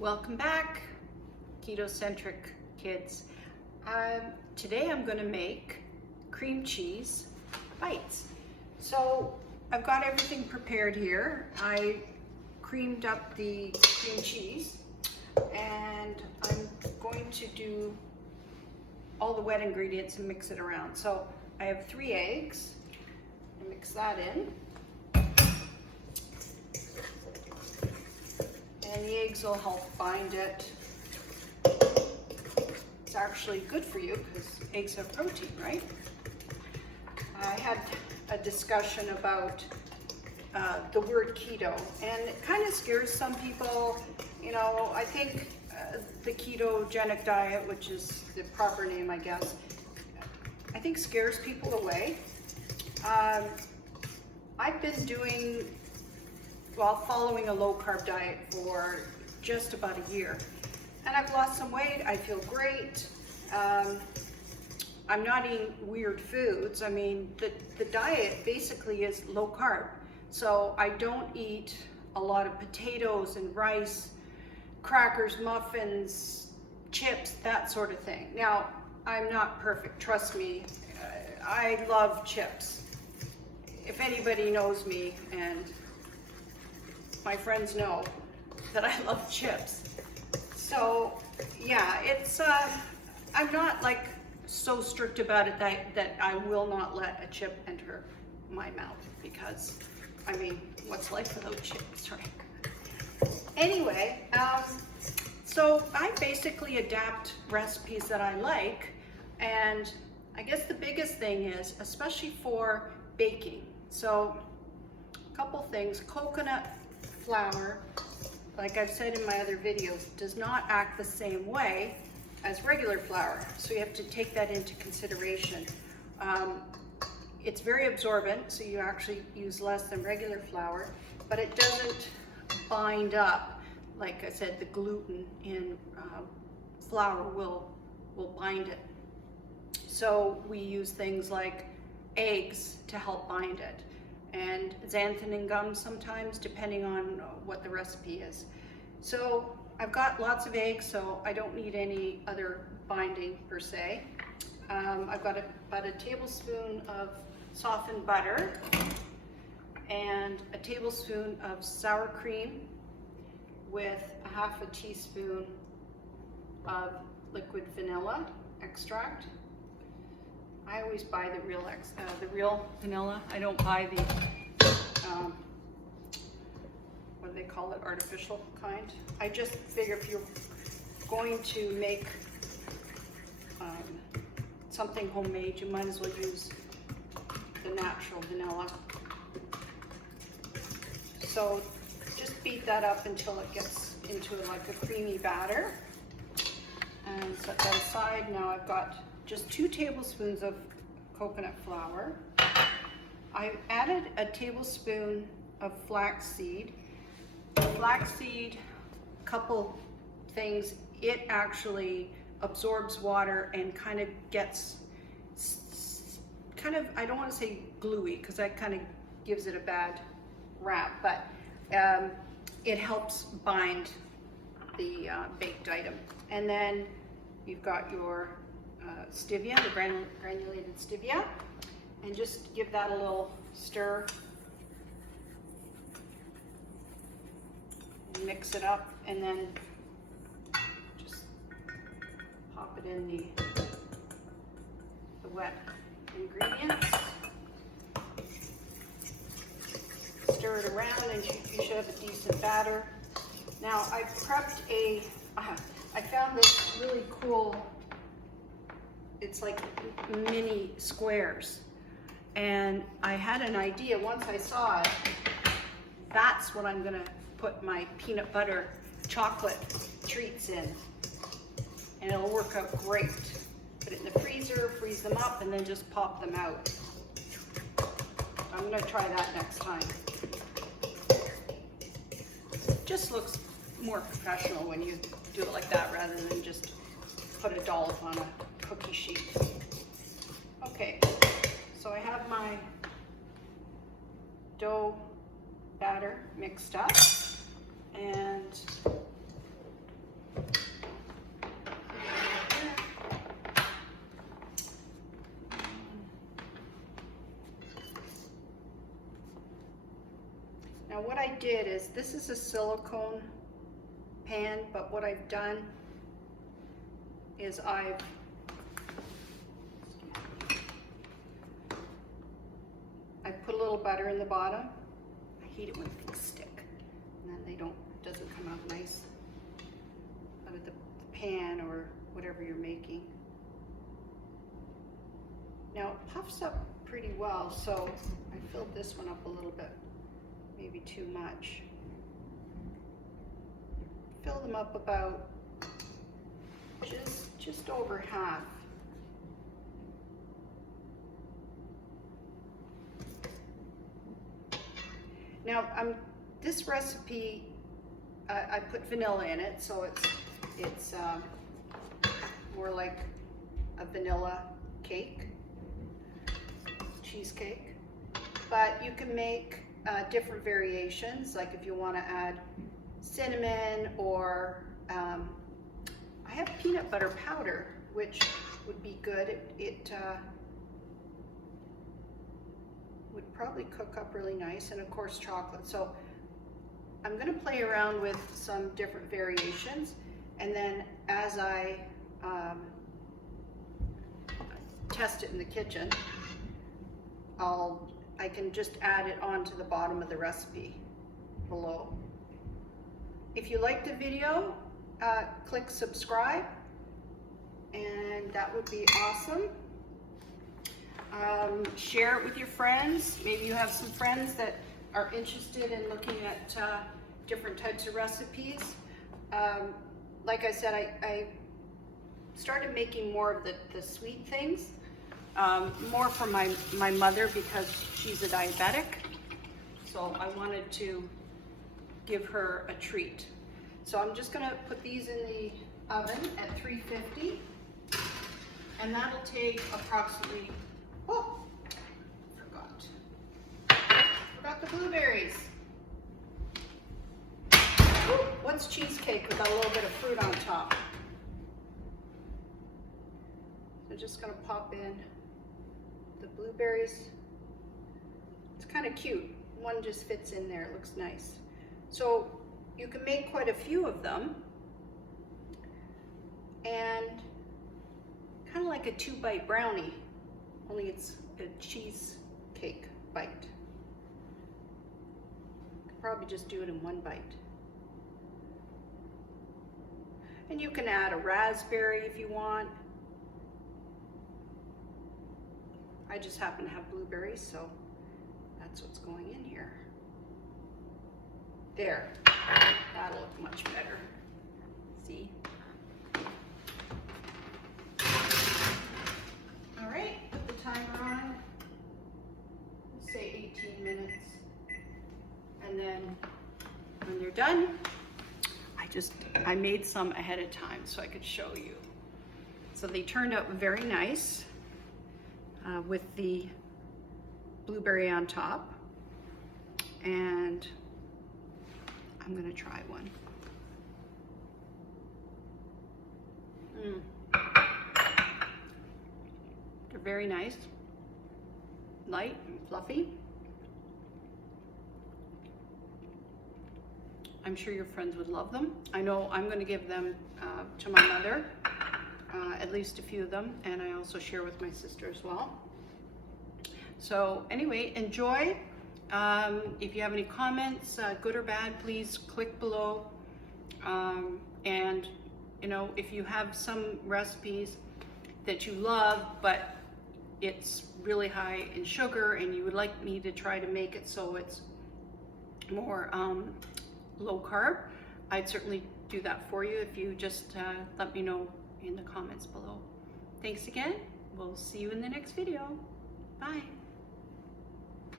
Welcome back, keto-centric kids. Today I'm going to make cream cheese bites. So I've got everything prepared here. I creamed up the cream cheese and I'm going to do all the wet ingredients and mix it around. So I have 3 eggs. I mix that in. And the eggs will help bind it. It's actually good for you because eggs have protein, right? I had a discussion about the word keto, and it kind of scares some people. You know, I think the ketogenic diet, which is the proper name, I guess, I think scares people away. I've been following a low carb diet for just about a year, and I've lost some weight. I feel great. I'm not eating weird foods. I mean, the diet basically is low carb. So I don't eat a lot of potatoes and rice, crackers, muffins, chips, that sort of thing. Now, I'm not perfect, trust me. I love chips. If anybody knows me, and my friends know that I love chips. So yeah, it's I'm not like so strict about it that I will not let a chip enter my mouth, because I mean, what's life without chips, right? Anyway, so I basically adapt recipes that I like, and I guess the biggest thing is, especially for baking, so a couple things. Coconut flour, like I've said in my other videos, does not act the same way as regular flour, so you have to take that into consideration. It's very absorbent, so you actually use less than regular flour, but it doesn't bind up. Like I said, the gluten in flour will bind it. So we use things like eggs to help bind it, and xanthan gum sometimes, depending on what the recipe is. So I've got lots of eggs, so I don't need any other binding per se. I've got about a tablespoon of softened butter and a tablespoon of sour cream with a half a teaspoon of liquid vanilla extract. I always buy the real vanilla. I don't buy the what do they call it, artificial kind. I just figure if you're going to make something homemade, you might as well use the natural vanilla. So just beat that up until it gets into like a creamy batter, and set that aside. Now I've got just 2 tablespoons of coconut flour. I added a tablespoon of flaxseed. Flaxseed, couple things, it actually absorbs water and kind of gets I don't want to say gluey, because that kind of gives it a bad rap, but it helps bind the baked item. And then you've got your stevia, the granulated stevia, and just give that a little stir. Mix it up, and then just pop it in the wet ingredients. Stir it around, and you should have a decent batter. Now I prepped I found this really cool, it's like mini squares, and I had an idea once I saw it. That's what I'm gonna put my peanut butter chocolate treats in, and it'll work out great. Put it in the freezer, freeze them up, and then just pop them out. I'm gonna try that next time. It just looks more professional when you do it like that, rather than just put a dollop on a cookie sheet. Okay, so I have my dough batter mixed up, and Now what I did is, this is a silicone pan, but what I've done is I put a little butter in the bottom. I hate it when things stick and then it doesn't come out nice out of the pan or whatever you're making. Now it puffs up pretty well, so I filled this one up a little bit, maybe too much. Fill them up about just over half. Now, this recipe, I put vanilla in it, so it's more like a vanilla cake, cheesecake. But you can make different variations, like if you want to add cinnamon, or I have peanut butter powder, which would be good. It would probably cook up really nice, and of course chocolate. So I'm going to play around with some different variations, and then as I test it in the kitchen, I can just add it onto the bottom of the recipe below. If you like the video, click subscribe, and that would be awesome. Share it with your friends. Maybe you have some friends that are interested in looking at different types of recipes. Like I said, I started making more of the sweet things, more for my mother, because she's a diabetic. So I wanted to give her a treat. So I'm just gonna put these in the oven at 350, and that'll take approximately, oh, forgot the blueberries. Ooh, what's cheesecake without a little bit of fruit on top? So just gonna pop in the blueberries. It's kind of cute. One just fits in there, it looks nice. So you can make quite a few of them, and kind of like a 2-bite brownie, only it's a cheesecake bite. Could probably just do it in 1 bite. And you can add a raspberry if you want. I just happen to have blueberries, so that's what's going in here. There, that'll look much better. See? All right, put the timer on. Let's say 18 minutes. And then when they're done, I made some ahead of time so I could show you. So they turned out very nice with the blueberry on top. And I'm gonna try one. They're very nice, light and fluffy. I'm sure your friends would love them. I know I'm gonna give them to my mother, at least a few of them, and I also share with my sister as well. So anyway, enjoy. If you have any comments, good or bad, please click below. And you know, if you have some recipes that you love, but it's really high in sugar and you would like me to try to make it so it's more low carb, I'd certainly do that for you if you just let me know in the comments below. Thanks again. We'll see you in the next video. Bye.